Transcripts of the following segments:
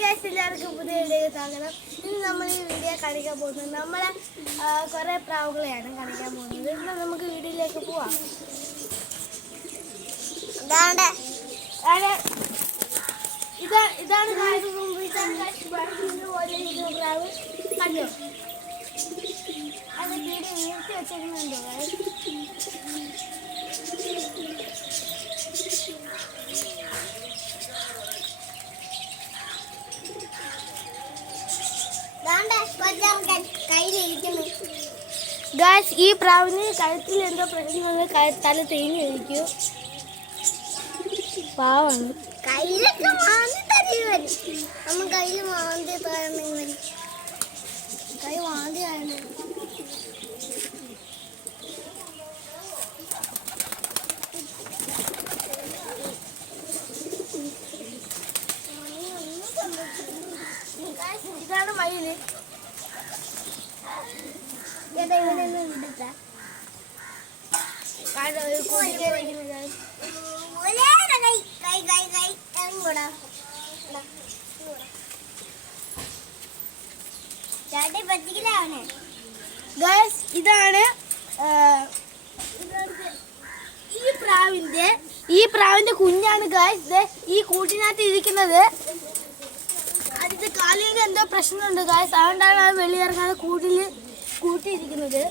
Guys, എല്ലാവർക്കും പുതിയ വീഡിയോയിൽ സ്വാഗതം. ഇന്ന് നമ്മൾ ഈ വീഡിയോ കാണിക്കാൻ പോകുന്നത് നമ്മളെ കുറേ പ്രാവുകളെയാണ് കാണിക്കാൻ പോകുന്നത്. ഇന്ന് നമുക്ക് വീഡിയോയിലേക്ക് പോവാം. ഇതാണ് പ്രാവ് കണ്ടോ? അത് വീട് വീഴ്ത്തി വെച്ചിരുന്നുണ്ടോ? ഗായ്സ്, ഈ പ്രാവിന് കഴുത്തിൽ എന്തോ പ്രശ്നം, തല തേങ്ങിയിരിക്കും. പാവാണ്. കയ്യിലൊക്കെ മാന്തി തരുവൻ. നമ്മൾ കയ്യിൽ മാന്തി തരണമെങ്കിൽ കൈ മാന്തിയാണ്. ഇതാണ് മയില്. ഇതാണ് ഈ പ്രാവിന്റെ കുഞ്ഞാണ് ഗായ്സ്. ഈ കൂട്ടിനകത്ത് ഇരിക്കുന്നത്. അടുത്ത കാലിൽ എന്തോ പ്രശ്നമുണ്ട് ഗായ്സ്, അതുകൊണ്ടാണ് അത് വെളിയിറങ്ങാതെ കൂട്ടിയിരിക്കുന്നത്.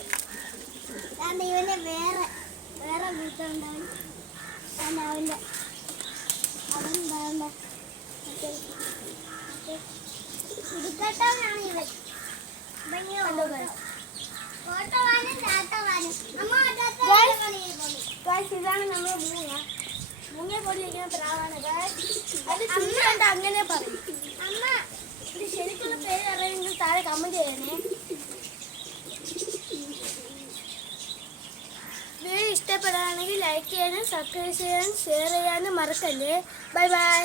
ഇവനെ വേറെ കൂട്ടുണ്ടാവും. ഇതാണ് നമ്മൾ മുങ്ങിയ കൊണ്ടിരിക്കുന്ന പ്രാവാണ്. അത് ചുണ്ട് അങ്ങനെ പറയും. അമ്മ ഇത് ശരിക്കുള്ള പേര് അറിയാമെങ്കിൽ താഴെ കമന്റ് ചെയ്യണേ. വീഡിയോ ഇഷ്ടപ്പെടുകയാണെങ്കിൽ ലൈക്ക് ചെയ്യാനും സബ്സ്ക്രൈബ് ചെയ്യാനും ഷെയർ ചെയ്യാനും മറക്കല്ലേ. Bye bye.